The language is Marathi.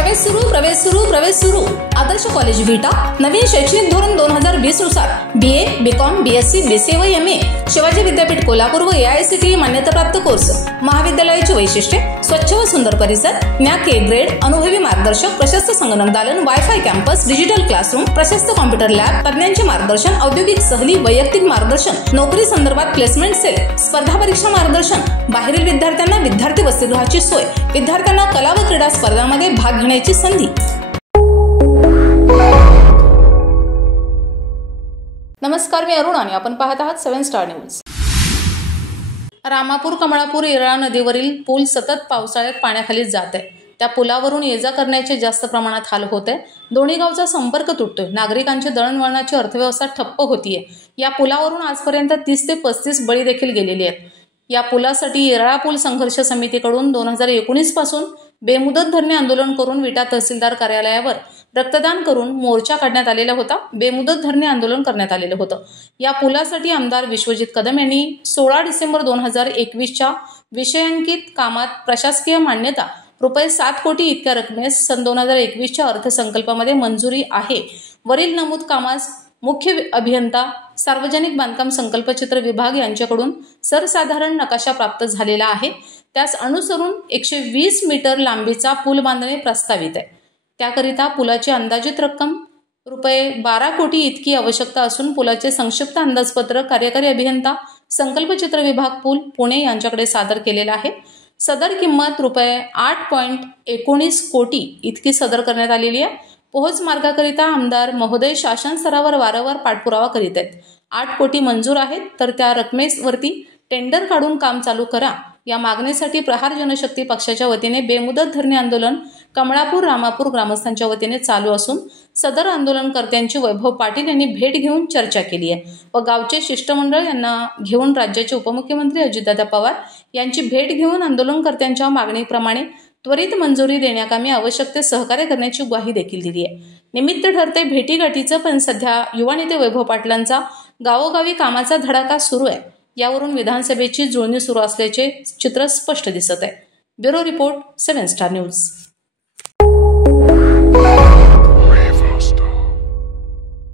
प्रवेश सुरू आदर्श कॉलेज विटा नवीन शैक्षणिक धोरण 2020 नुसार BA, BCom, BSc, BCA व MA शिवाजी विद्यापीठ कोल्हापूर व AICTE मान्यताप्राप्त कोर्स। महाविद्यालयाची वैशिष्ट्ये स्वच्छ व सुंदर परिसर, NAAC A ग्रेड, अनुभवी मार्गदर्शक, प्रशस्त संगणक दालन, वायफाय कॅम्पस, डिजिटल क्लासरूम, प्रशस्त कॉम्प्युटर लॅब, तज्ञांचे मार्गदर्शन, औद्योगिक सहली, वैयक्तिक मार्गदर्शन, नोकरी संदर्भात प्लेसमेंट सेल, स्पर्धा परीक्षा मार्गदर्शन, बाहेरील विद्यार्थ्यांना विद्यार्थी वसतिगृहाची सोय, विद्यार्थ्यांना कला व क्रीडा स्पर्धांमध्ये भाग घेण्याची संधी। नमस्कार, मी अरुण आणि आपण पाहत आहात 7 स्टार न्यूज। रामापूर कमळापूर येरळा नदीवरील पूल सतत पावसाळ्यात पाण्याखाली जात आहे। त्या पुलावरून ये-जा करण्याचे जास्त प्रमाणात हाल होत आहे। दोन्ही गावचा संपर्क तुटतोय। नागरिकांची दळणवळणाची अर्थव्यवस्था ठप्प होतीये। या पुलावरून आजपर्यंत 30 ते 35 बळी देखील गेलेले आहेत। या पुलासाठी येरळा पूल संघर्ष समितीकडून 2019 पासून बेमुदत धरणे आंदोलन करून विटा तहसीलदार कार्यालयावर रक्तदान करून मोर्चा काढण्यात आलेला होता। बेमुदत धरणे आंदोलन करण्यात आलेलं होतं। या पुलासाठी आमदार विश्वजित कदम यांनी 16 डिसेंबर 2021च्या विषयांकित कामात प्रशासकीय मान्यता रुपये 7 कोटी इतक्या रकमेस सन 2021च्या अर्थसंकल्पामध्ये मंजुरी आहे। वरील नमूद कामास मुख्य अभियंता सार्वजनिक बांधकाम संकल्पचित्र विभाग यांच्याकडून सर्वसाधारण नकाशा प्राप्त झालेला आहे। त्यास अनुसरून 120 मीटर लांबीचा पूल बांधणे प्रस्तावित आहे। त्याकरिता पुलाची अंदाजित रक्कम रुपये 12 कोटी इतकी आवश्यकता असून पुलाचे संक्षिप्त अंदाजपत्र कार्यकारी अभियंता संकल्पचित्र विभाग पूल पुणे यांच्याकडे सादर केलेला आहे। सदर किंमत रुपये 8.19 कोटी इतकी सदर करण्यात आलेली आहे। पोहोच मार्गाकरिता आमदार महोदय शासन स्तरावर वारंवार पाठपुरावा करीत आहेत। 8 कोटी मंजूर आहेत, तर त्या रकमेवरती टेंडर काढून काम चालू करा या मागणीसाठी प्रहार जनशक्ती पक्षाच्या वतीने बेमुदत धरणे आंदोलन कमळापूर रामापूर ग्रामस्थांच्या वतीने चालू असून सदर आंदोलनकर्त्यांची वैभव पाटील यांनी भेट घेऊन चर्चा केली आहे व गावचे शिष्टमंडळ यांना घेऊन राज्याचे उपमुख्यमंत्री अजितदादा पवार यांची भेट घेऊन आंदोलनकर्त्यांच्या मागणीप्रमाणे त्वरित मंजुरी देण्याकामी आवश्यक ते सहकार्य करण्याची ग्वाही देखील दिली आहे। निमित्त ठरते भेटीगाठीचं, पण सध्या युवा नेते वैभव पाटलांचा गावोगावी कामाचा धडाका सुरू आहे। यावरून विधानसभेची जुळणी सुरू असल्याचे चित्र स्पष्ट दिसत आहे। Bureau report 7 star news.